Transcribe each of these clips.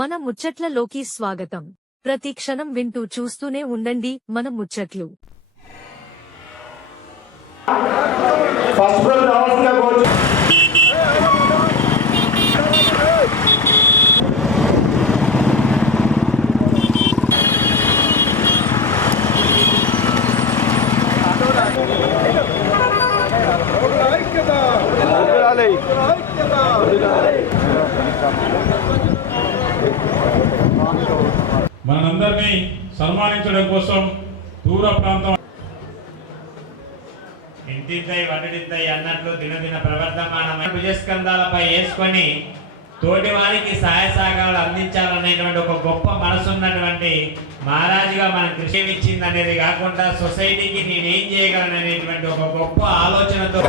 మన ముచ్చట్లలోకి స్వాగతం. ప్రతి క్షణం వింటూ చూస్తూనే ఉండండి మన ముచ్చట్లు. మనందరినీ సన్మానించడం కోసం దూర ప్రాంతం ఇంటింతై వడ్డిద్దై అన్నట్లు దినదిన ప్రవర్ధమానమైన భుజస్కంధాలపై వేసుకొని తోటి వారికి సహాయ సహకారాలు అందించాలనేటువంటి ఒక గొప్ప మనసున్నటువంటి మహారాజుగా మన కృషి ఇచ్చింది అనేది కాకుండా సొసైటీకి నేనేం చేయగలను అనేటువంటి ఒక గొప్ప ఆలోచనతో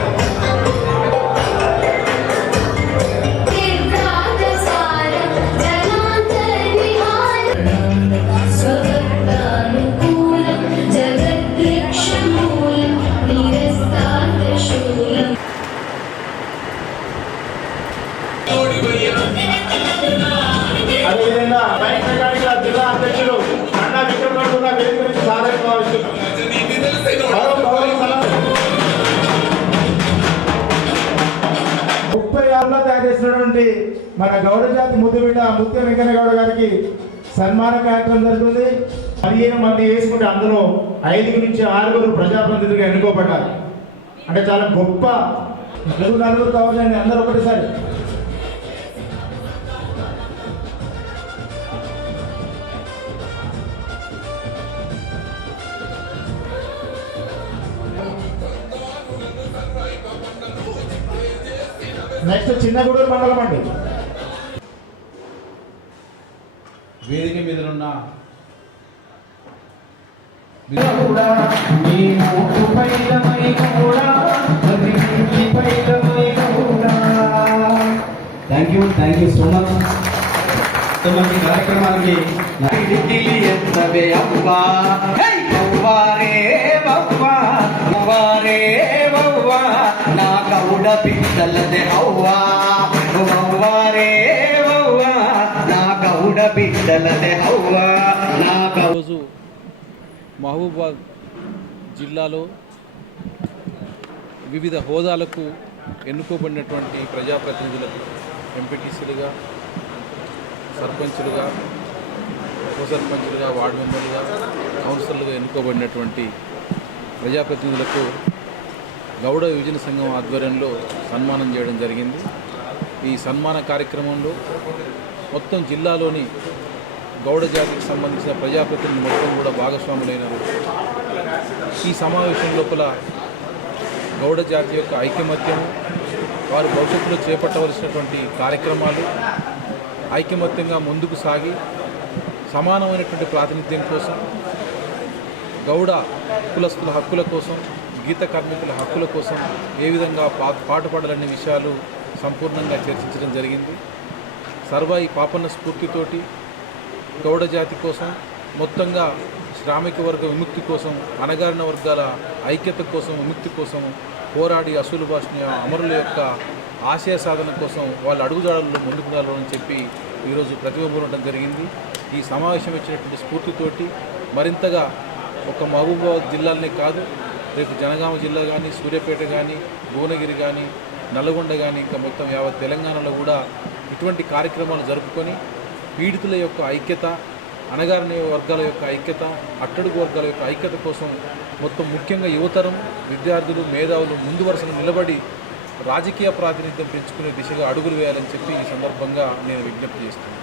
తయారు చేసినటువంటి మన గౌడ జాతి ముద్దుబిడ్డ ముత్య వెంకన్న గౌడ గారికి సన్మాన కార్యక్రమం జరుగుతుంది. 15 మంది వేసుకుంటే అందులో 5 నుంచి 6 ప్రజాప్రతినిధులుగా ఎన్నుకోబడ్డారు. అంటే చాలా గొప్ప నలుగురు కావాలండి, అందరూ ఒకటేసారి. నెక్స్ట్ చిన్నగూడూరు మండలం అండి. వేదిక మీద ఉన్న థ్యాంక్ యూ సో మచ్. మంచి కార్యక్రమానికి నా గౌడ బిడ్డలదే హవ్వా రే వవ్వా, నా గౌడ బిడ్డలదే హవ్వా. రోజు మహబూబాబాద్ జిల్లాలో వివిధ హోదాలకు ఎన్నుకోబడినటువంటి ప్రజాప్రతినిధులకు ఎంపీటీసీలుగా, సర్పంచులుగా, ఉప సర్పంచులుగా, వార్డు మెంబర్లుగా, కౌన్సిలర్లుగా ఎన్నుకోబడినటువంటి ప్రజాప్రతినిధులకు గౌడ యువజన సంఘం ఆధ్వర్యంలో సన్మానం చేయడం జరిగింది. ఈ సన్మాన కార్యక్రమంలో మొత్తం జిల్లాలోని గౌడ జాతికి సంబంధించిన ప్రజాప్రతినిధులు మొత్తం కూడా భాగస్వాములైనారు. ఈ సమావేశం లోపల గౌడ జాతి యొక్క ఐకమత్యం, వారు భవిష్యత్తులో చేపట్టవలసినటువంటి కార్యక్రమాలు, ఐకమత్యంగా ముందుకు సాగి సమానమైనటువంటి ప్రాతినిధ్యం కోసం, గౌడ కులస్తుల హక్కుల కోసం, గీత కార్మికుల హక్కుల కోసం ఏ విధంగా పాటుపడాలనే విషయాలు సంపూర్ణంగా చర్చించడం జరిగింది. సర్వాయి పాపన్న స్ఫూర్తితోటి గౌడ జాతి కోసం, మొత్తంగా శ్రామిక వర్గ విముక్తి కోసం, అణగారిన వర్గాల ఐక్యత కోసం, విముక్తి కోసం పోరాడి అసూలు భాష అమరుల యొక్క ఆశయ సాధన కోసం వాళ్ళ అడుగుజాడల్లో ముందుకు నడవాలని చెప్పి ఈరోజు ప్రతిబింబం ఉండడం జరిగింది. ఈ సమావేశం ఇచ్చినటువంటి స్ఫూర్తితోటి మరింతగా ఒక మహబూబాబాద్ జిల్లాలనే కాదు, రేపు జనగామ జిల్లా కానీ, సూర్యాపేట కానీ, భువనగిరి కానీ, నల్గొండ కానీ, ఇంకా మొత్తం యావత్ తెలంగాణలో కూడా ఇటువంటి కార్యక్రమాలు జరుపుకొని పీడితుల యొక్క ఐక్యత, అణగారిన వర్గాల యొక్క ఐక్యత, అట్టడుగు వర్గాల యొక్క ఐక్యత కోసం మొత్తం ముఖ్యంగా యువతరం, విద్యార్థులు, మేధావులు ముందు వరుసను నిలబడి రాజకీయ ప్రాతినిధ్యం పెంచుకునే దిశగా అడుగులు వేయాలని చెప్పి ఈ సందర్భంగా నేను విజ్ఞప్తి చేస్తున్నాను.